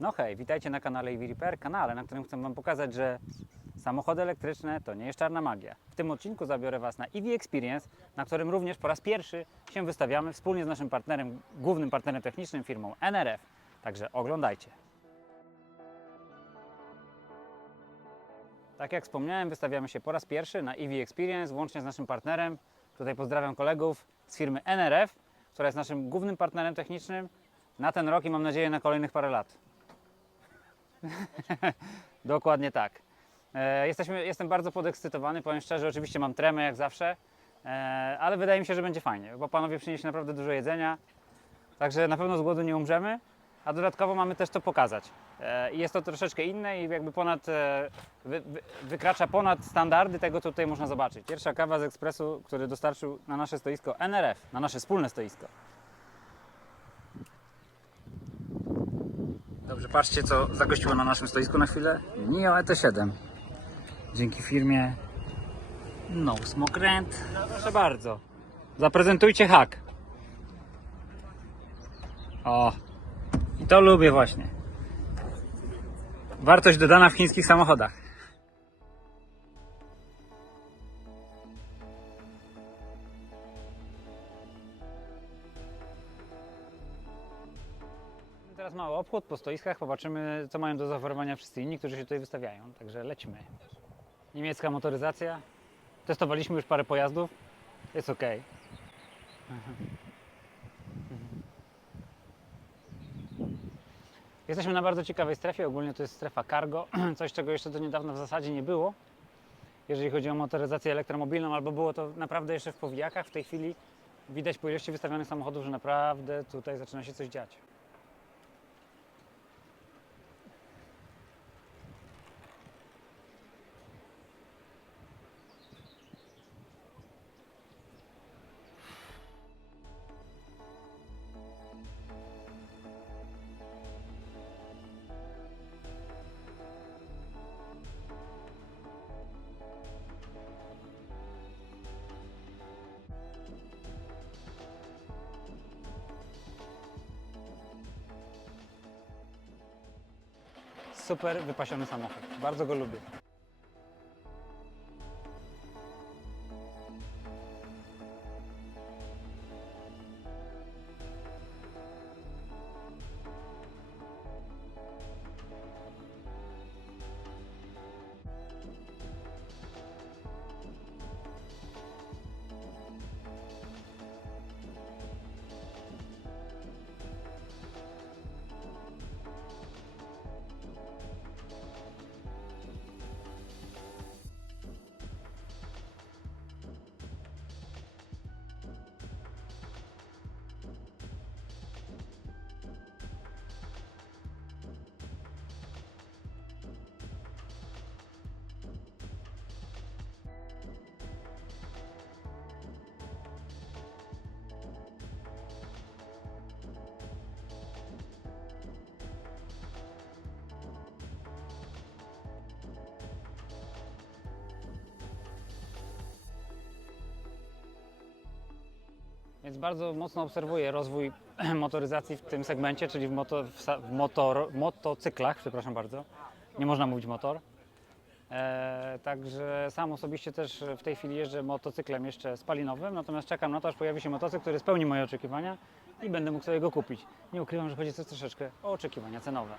No hej, witajcie na kanale EV Repair, kanale, na którym chcę Wam pokazać, że samochody elektryczne to nie jest czarna magia. W tym odcinku zabiorę Was na EV Experience, na którym również po raz pierwszy się wystawiamy wspólnie z naszym partnerem, głównym partnerem technicznym, firmą NRF. Także oglądajcie. Tak jak wspomniałem, wystawiamy się po raz pierwszy na EV Experience, łącznie z naszym partnerem. Tutaj pozdrawiam kolegów z firmy NRF, która jest naszym głównym partnerem technicznym na ten rok i mam nadzieję na kolejnych parę lat. Dokładnie tak. E, jesteśmy, jestem bardzo podekscytowany, powiem szczerze, oczywiście mam tremę jak zawsze, e, ale wydaje mi się, że będzie fajnie, bo panowie przynieśli naprawdę dużo jedzenia, także na pewno z głodu nie umrzemy, a dodatkowo mamy też to pokazać. E, jest to troszeczkę inne i jakby ponad, wy, wy, wykracza ponad standardy tego, co tutaj można zobaczyć. Pierwsza kawa z ekspresu, który dostarczył na nasze stoisko NRF, na nasze wspólne stoisko. Dobrze, patrzcie co zagościło na naszym stoisku na chwilę. NIO ET7. Dzięki firmie No Smoke Rent. Proszę bardzo. Zaprezentujcie hak. O, i to lubię właśnie. Wartość dodana w chińskich samochodach. Obchód po stoiskach, popatrzymy co mają do zaoferowania wszyscy inni, którzy się tutaj wystawiają. Także lecimy. Niemiecka motoryzacja. Testowaliśmy już parę pojazdów. Jest ok. Jesteśmy na bardzo ciekawej strefie. Ogólnie to jest strefa cargo, coś czego jeszcze do niedawna w zasadzie nie było. Jeżeli chodzi o motoryzację elektromobilną, albo było to naprawdę jeszcze w powijakach, w tej chwili widać po ilości wystawionych samochodów, że naprawdę tutaj zaczyna się coś dziać. Super wypasiony samochód. Bardzo go lubię. Więc bardzo mocno obserwuję rozwój motoryzacji w tym segmencie, czyli w, moto, w, w motor, motocyklach, przepraszam bardzo. Nie można mówić motor. E, także sam osobiście też w tej chwili jeżdżę motocyklem jeszcze spalinowym, natomiast czekam na to, aż pojawi się motocykl, który spełni moje oczekiwania i będę mógł sobie go kupić. Nie ukrywam, że chodzi też troszeczkę o oczekiwania cenowe.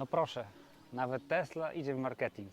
No proszę, nawet Tesla idzie w marketing.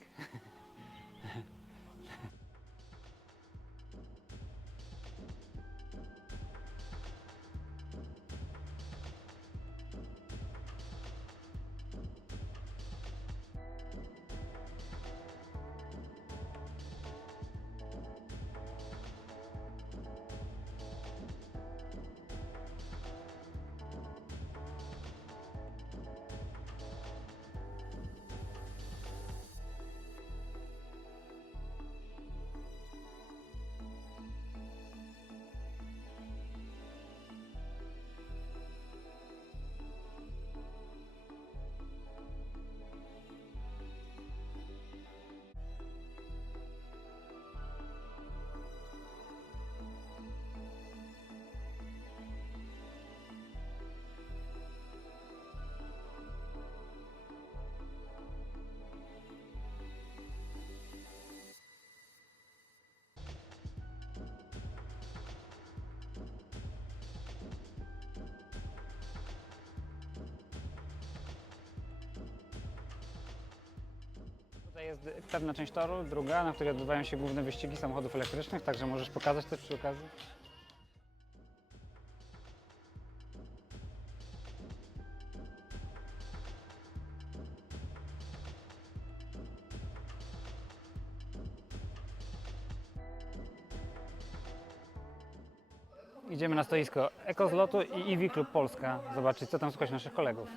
Tutaj jest pewna część toru, druga, na której odbywają się główne wyścigi samochodów elektrycznych, także możesz pokazać też przy okazji. Idziemy na stoisko Ekozlotu i Iwi Klub Polska. Zobaczyć, co tam słychać naszych kolegów.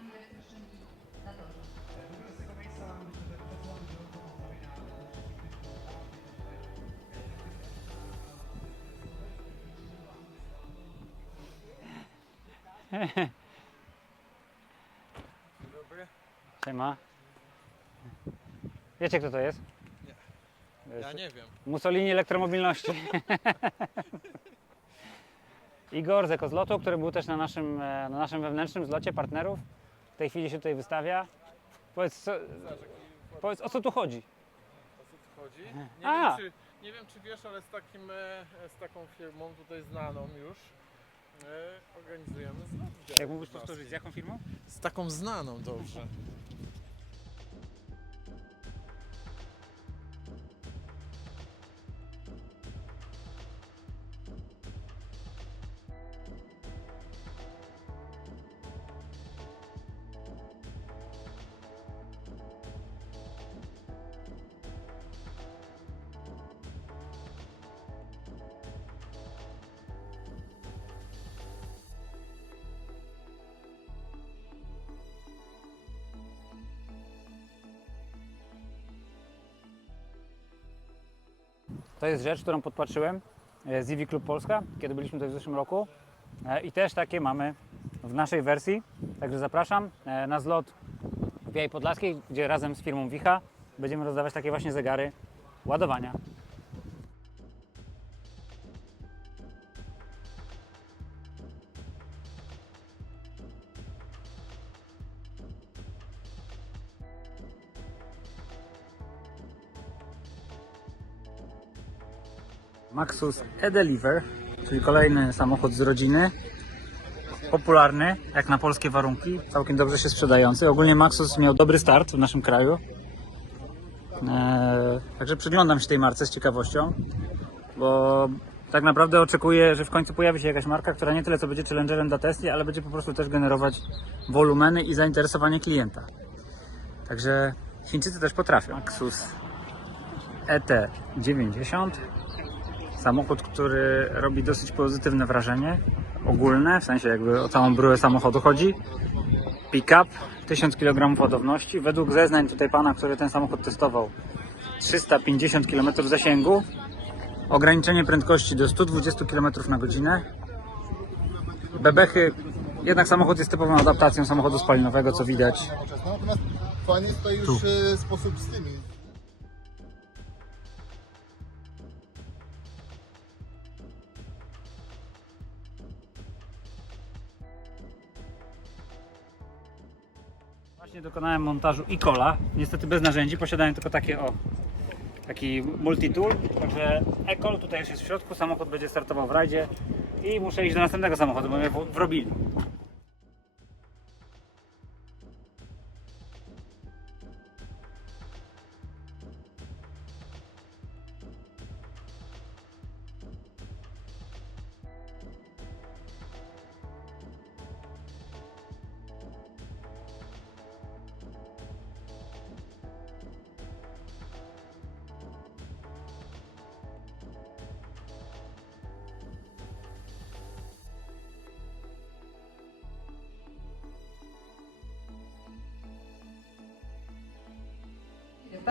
Dobry. Siema. Wiecie, kto to jest? Ja nie wiem. Mussolini elektromobilności. Igor z Ekozlotu, który był też na naszym, e, na naszym wewnętrznym zlocie partnerów. W tej chwili się tutaj wystawia. Powiedz, co, powiedz o co tu chodzi? O co tu chodzi? Nie A! wiem, czy, nie wiem, czy wiesz, ale z, takim, e, z taką firmą tutaj znaną już organizujemy zlot. Jak mógłbyś powtórzyć, z jaką firmą? Z taką znaną dobrze. To jest rzecz, którą podpatrzyłem e, z Iwi Klub Polska, kiedy byliśmy tutaj w zeszłym roku. E, I też takie mamy w naszej wersji. Także zapraszam e, na zlot w Białej Podlaskiej, gdzie razem z firmą Wicha będziemy rozdawać takie właśnie zegary ładowania. Maxus E-Deliver, czyli kolejny samochód z rodziny. Popularny, jak na polskie warunki, całkiem dobrze się sprzedający. Ogólnie Maxus miał dobry start w naszym kraju. Eee, także przyglądam się tej marce z ciekawością, bo tak naprawdę oczekuję, że w końcu pojawi się jakaś marka, która nie tyle co będzie challengerem dla Tesli, ale będzie po prostu też generować wolumeny i zainteresowanie klienta. Także Chińczycy też potrafią. Maxus E ET90 Samochód, który robi dosyć pozytywne wrażenie, ogólne, w sensie jakby o całą bryłę samochodu chodzi. Pick-up, 1000 kg ładowności. Według zeznań tutaj pana, który ten samochód testował, 350 km zasięgu. Ograniczenie prędkości do 120 km na godzinę. Bebechy, jednak samochód jest typową adaptacją samochodu spalinowego, co widać. Natomiast fajnie jest to już e, sposób z tymi. Właśnie dokonałem montażu e-cola, niestety bez narzędzi, posiadałem tylko takie o, taki multitool, także e-call tutaj już jest w środku, samochód będzie startował w rajdzie i muszę iść do następnego samochodu, bo mnie w-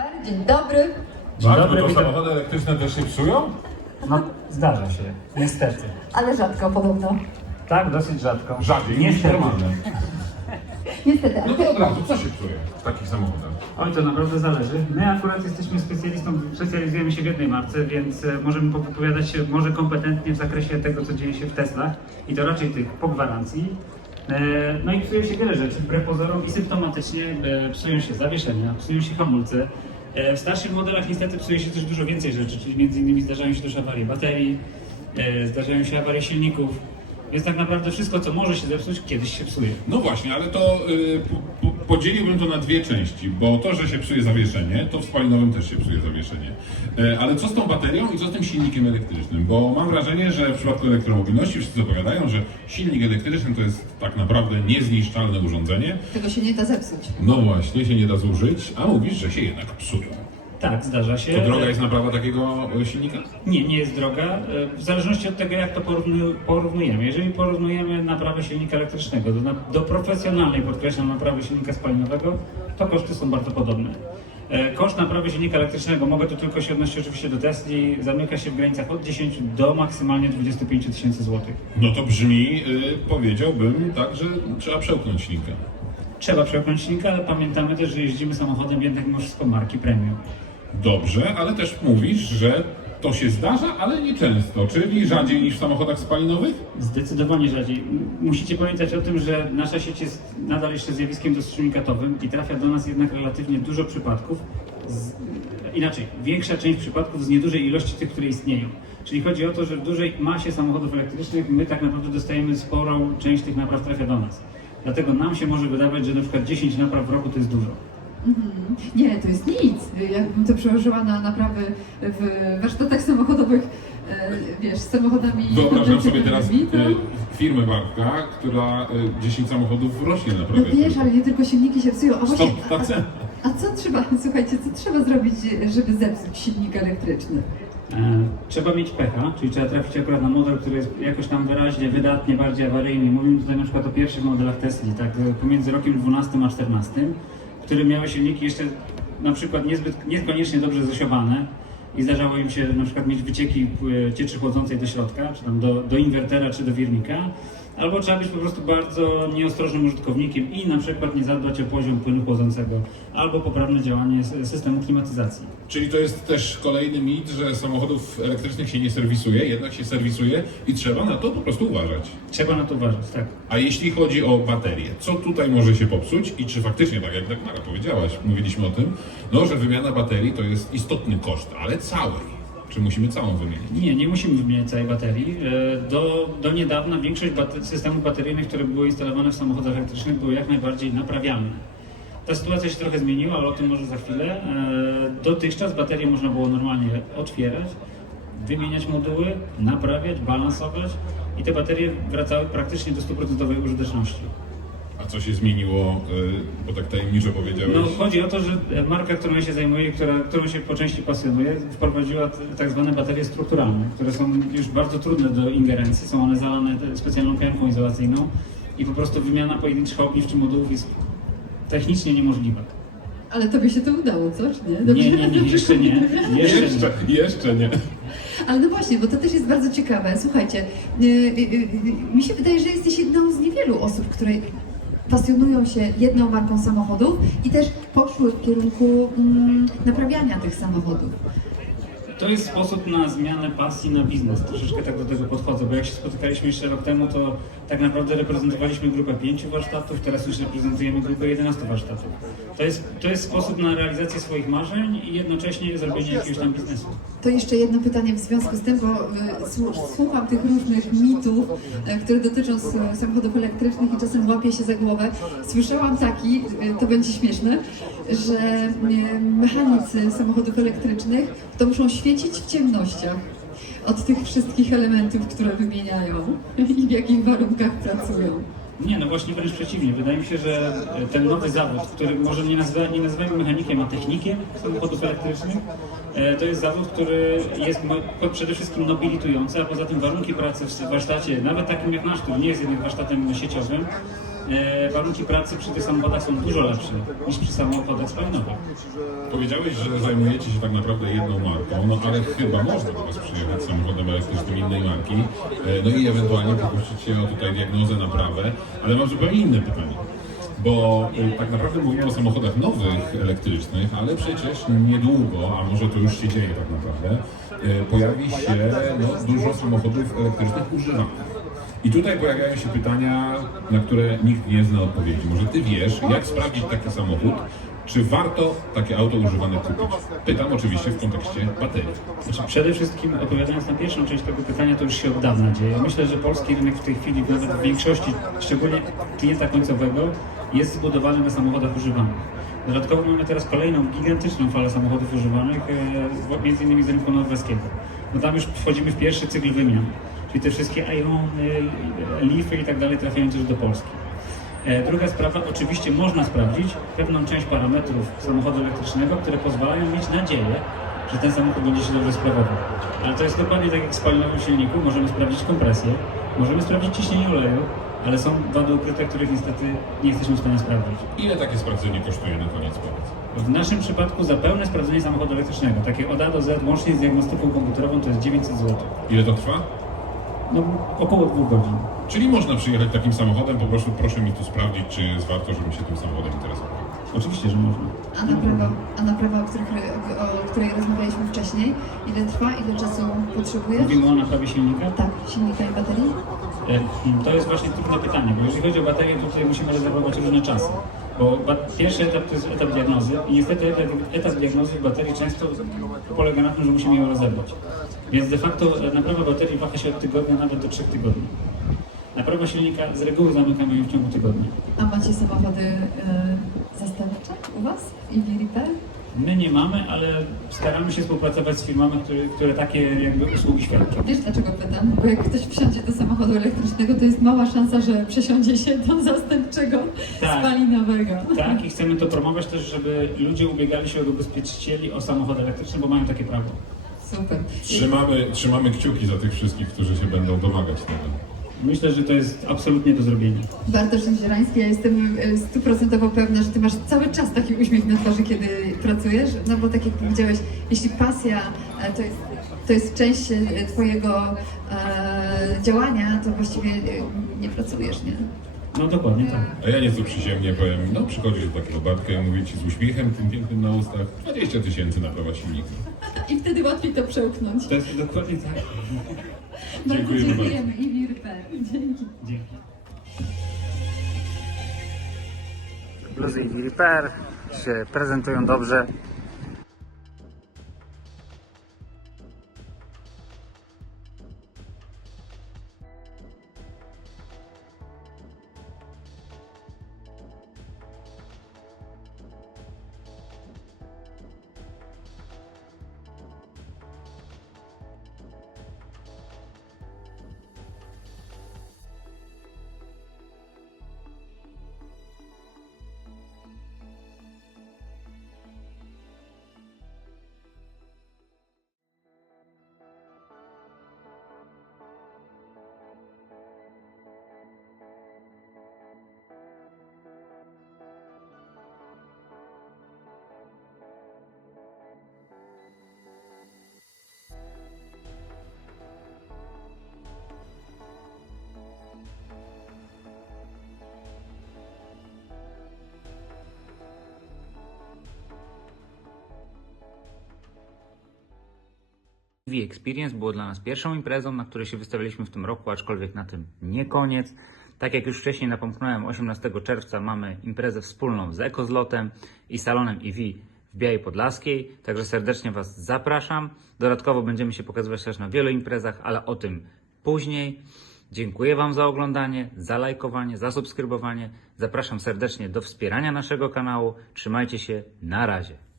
wrobili. Dzień dobry. Dzień dobry, to witam. samochody elektryczne też się psują? No, zdarza się, niestety. Ale rzadko podobno. Tak, dosyć rzadko. Rzadziej niż Niestety. normalne. Niestety, ale No to od razu, co się psuje w takich samochodach? Oj, to naprawdę zależy. My akurat jesteśmy specjalistą, specjalizujemy się w jednej marce, więc e, możemy powypowiadać się może kompetentnie w zakresie tego, co dzieje się w Teslach i to raczej tych po gwarancji. E, No i psują się wiele rzeczy, wbrew pozorom i symptomatycznie e, psują się zawieszenia, psują się hamulce. E, W starszych modelach niestety psuje się też dużo więcej rzeczy, czyli między innymi zdarzają się też awarie baterii, e, zdarzają się awarie silników, więc tak naprawdę wszystko, co może się zepsuć, kiedyś się psuje. No właśnie, ale to y, po, po, podzieliłbym to na dwie części, bo to, że się psuje zawieszenie, to w spalinowym też się psuje zawieszenie. E, Ale co z tą baterią i co z tym silnikiem elektrycznym? Bo mam wrażenie, że w przypadku elektromobilności wszyscy opowiadają, że silnik elektryczny to jest tak naprawdę niezniszczalne urządzenie. Tego się nie da zepsuć. No właśnie, się nie da zużyć, a mówisz, że się jednak psują. Tak, zdarza się. To droga jest naprawa takiego e, silnika? Nie, nie jest droga. E, W zależności od tego, jak to porównu- porównujemy. Jeżeli porównujemy naprawę silnika elektrycznego do, do profesjonalnej, podkreślam, naprawy silnika spalinowego, to koszty są bardzo podobne. E, Koszt naprawy silnika elektrycznego, mogę tu tylko się odnosić oczywiście do Tesli, zamyka się w granicach od 10 do maksymalnie 25 tysięcy złotych. No to brzmi, powiedziałbym tak, że trzeba przełknąć silnika. Trzeba przełknąć silnika, ale pamiętamy też, że jeździmy samochodem jednak mimo wszystko marki premium. Dobrze, ale też mówisz, że to się zdarza, ale nie często, czyli rzadziej niż w samochodach spalinowych? Zdecydowanie rzadziej. Musicie pamiętać o tym, że nasza sieć jest nadal jeszcze zjawiskiem dostrzenikatowym i trafia do nas jednak relatywnie dużo przypadków. Z, inaczej, większa część przypadków z niedużej ilości tych, które istnieją. Czyli chodzi o to, że w dużej masie samochodów elektrycznych my tak naprawdę dostajemy sporą część tych napraw trafia do nas. Dlatego nam się może wydawać, że na przykład 10 napraw w roku to jest dużo. Nie, to jest nic. Jakbym to przełożyła na naprawy w warsztatach samochodowych, e, wiesz, z samochodami Wyobrażam sobie teraz konwencjonalnymi, y, firmę Bartka, która y, 10 samochodów rośnie to... No naprawdę. wiesz, ale nie tylko silniki się psują. A właśnie, Stąd ta cena. a, a co trzeba, słuchajcie, co trzeba zrobić, żeby zepsuć silnik elektryczny? E, Trzeba mieć pecha, czyli trzeba trafić akurat na model, który jest jakoś tam wyraźnie, wydatnie, bardziej awaryjny. Mówimy tutaj na przykład o pierwszych modelach Tesli, tak, e, pomiędzy rokiem 12 a 14, które miały silniki jeszcze na przykład niezbyt, niekoniecznie dobrze zasiowane i zdarzało im się na przykład mieć wycieki e, cieczy chłodzącej do środka, czy tam do, do inwertera, czy do wirnika. Albo trzeba być po prostu bardzo nieostrożnym użytkownikiem i na przykład nie zadbać o poziom płynu chłodzącego, albo poprawne działanie systemu klimatyzacji. Czyli to jest też kolejny mit, że samochodów elektrycznych się nie serwisuje, jednak się serwisuje i trzeba na to po prostu uważać. Trzeba na to uważać, tak. A jeśli chodzi o baterię, co tutaj może się popsuć i czy faktycznie, tak jak Dagmara powiedziałaś, mówiliśmy o tym, no, że wymiana baterii to jest istotny koszt, ale całej. Czy musimy całą wymienić? Nie, nie musimy wymieniać całej baterii. E, Do, do niedawna większość systemów bateryjnych, które były instalowane w samochodach elektrycznych, były jak najbardziej naprawialne. Ta sytuacja się trochę zmieniła, ale o tym może za chwilę. E, Dotychczas baterie można było normalnie otwierać, wymieniać moduły, naprawiać, balansować i te baterie wracały praktycznie do 100% użyteczności. A co się zmieniło, y, bo tak tajemniczo powiedziałeś? No, chodzi o to, że marka, którą ja się zajmuję, która, którą się po części pasjonuję, wprowadziła tak zwane baterie strukturalne, które są już bardzo trudne do ingerencji. Są one zalane specjalną kępą izolacyjną i po prostu wymiana pojedynczych ogniw czy modułów jest technicznie niemożliwa. Ale tobie się to udało, co? Czy nie? Nie, nie, nie, jeszcze nie. Jeszcze nie. Jeszcze, jeszcze nie. Ale no właśnie, bo to też jest bardzo ciekawe. Słuchajcie, y, y, y, mi się wydaje, że jesteś jedną z niewielu osób, które pasjonują się jedną marką samochodów i też poszły w kierunku mm, naprawiania tych samochodów. To jest sposób na zmianę pasji na biznes. Troszeczkę tak do tego podchodzę, bo jak się spotykaliśmy jeszcze rok temu, to tak naprawdę reprezentowaliśmy grupę pięciu warsztatów, teraz już reprezentujemy grupę 11 warsztatów. To jest, to jest sposób na realizację swoich marzeń i jednocześnie zrobienie jakiegoś tam biznesu. To jeszcze jedno pytanie w związku z tym, bo słu- słucham tych różnych mitów, y, które dotyczą samochodów elektrycznych i czasem łapię się za głowę. Słyszałam taki, y, to będzie śmieszne, że mechanicy samochodów elektrycznych to muszą świecić w ciemnościach od tych wszystkich elementów, które wymieniają i w jakich warunkach pracują. Nie, no właśnie wręcz przeciwnie. Wydaje mi się, że ten nowy zawód, który może nie, nazywa, nie nazywajmy mechanikiem, a technikiem samochodów elektrycznych, e, to jest zawód, który jest przede wszystkim nobilitujący, a poza tym warunki pracy w warsztacie, nawet takim jak nasz, który nie jest jednak warsztatem sieciowym, warunki pracy przy tych samochodach są dużo lepsze niż przy samochodach spalinowych. Powiedziałeś, że zajmujecie się tak naprawdę jedną marką, no ale chyba można do Was przyjechać samochodem elektrycznym innej marki, e, no i ewentualnie poprosić się o tutaj diagnozę, naprawę, ale mam zupełnie inne pytanie. Bo e, tak naprawdę mówimy o samochodach nowych, elektrycznych, ale przecież niedługo, a może to już się dzieje tak naprawdę, e, pojawi się no, dużo samochodów elektrycznych używanych. I tutaj pojawiają się pytania, na które nikt nie zna odpowiedzi. Może ty wiesz, jak sprawdzić taki samochód, czy warto takie auto używane kupić? Pytam oczywiście w kontekście baterii. Znaczy, przede wszystkim odpowiadając na pierwszą część tego pytania, to już się od dawna dzieje. Myślę, że polski rynek w tej chwili, nawet w większości, szczególnie klienta końcowego, jest zbudowany na samochodach używanych. Dodatkowo mamy teraz kolejną gigantyczną falę samochodów używanych, e, między innymi z rynku norweskiego. No tam już wchodzimy w pierwszy cykl wymian, czyli te wszystkie Iony, Leafy i tak dalej trafiają też do Polski. E, Druga sprawa, oczywiście można sprawdzić pewną część parametrów samochodu elektrycznego, które pozwalają mieć nadzieję, że ten samochód będzie się dobrze sprawował. Ale to jest dokładnie tak jak w spalinowym silniku, możemy sprawdzić kompresję, możemy sprawdzić ciśnienie oleju, ale są wady ukryte, których niestety nie jesteśmy w stanie sprawdzić. Ile takie sprawdzenie kosztuje na koniec powiedz? W naszym przypadku za pełne sprawdzenie samochodu elektrycznego, takie od A do Z, łącznie z diagnostyką komputerową, to jest 900 zł. Ile to trwa? No, około dwóch godzin. Czyli można przyjechać takim samochodem, po prostu proszę mi tu sprawdzić, czy jest warto, żebym się tym samochodem interesował. Oczywiście, że można. A naprawa, a naprawa o, których, o której rozmawialiśmy wcześniej, ile trwa, ile czasu potrzebujesz? Mówimy o naprawie silnika. Tak, silnika i baterii? E, To jest właśnie trudne pytanie, bo jeżeli chodzi o baterię, to tutaj musimy rezerwować różne czasy. Bo pierwszy etap to jest etap diagnozy i niestety etap, etap diagnozy w baterii często polega na tym, że musimy ją rozebrać. Więc de facto e, naprawa baterii waha się od tygodnia nawet do trzech tygodni. Naprawa silnika z reguły zamykamy ją w ciągu tygodnia. A macie samochody y, zastępcze u Was? EV Repair? My nie mamy, ale staramy się współpracować z firmami, które, które takie jakby usługi świadczą. Wiesz dlaczego pytam? Bo jak ktoś wsiądzie do samochodu elektrycznego, to jest mała szansa, że przesiądzie się do zastępczego Tak. spalinowego. Tak, i chcemy to promować też, żeby ludzie ubiegali się od ubezpieczycieli o samochód elektryczny, bo mają takie prawo. Super. Trzymamy, trzymamy kciuki za tych wszystkich, którzy się będą domagać tego. Myślę, że to jest absolutnie do zrobienia. Bartosz Zielański, ja jestem y, stuprocentowo pewna, że Ty masz cały czas taki uśmiech na twarzy, kiedy pracujesz, no bo tak jak powiedziałeś, jeśli pasja e, to jest, to jest część e, Twojego e, działania, to właściwie e, nie pracujesz, nie? No dokładnie tak. A ja nieco przyziemnie powiem, no przychodzisz do takiego Bartka i mówię ci z uśmiechem, tym pięknym na ustach, 20 tysięcy naprawa silnika. I wtedy łatwiej to przełknąć. To jest dokładnie tak. Bardzo Dziękujemy dziękujemy i Wirper. Dzięki. Dzięki. Bluzy i Repair się prezentują dobrze. V Experience było dla nas pierwszą imprezą, na której się wystawiliśmy w tym roku, aczkolwiek na tym nie koniec. Tak jak już wcześniej napomknąłem, 18 czerwca mamy imprezę wspólną z Ekozlotem i salonem EV w Białej Podlaskiej, także serdecznie Was zapraszam. Dodatkowo będziemy się pokazywać też na wielu imprezach, ale o tym później. Dziękuję Wam za oglądanie, za lajkowanie, za subskrybowanie. Zapraszam serdecznie do wspierania naszego kanału. Trzymajcie się, na razie.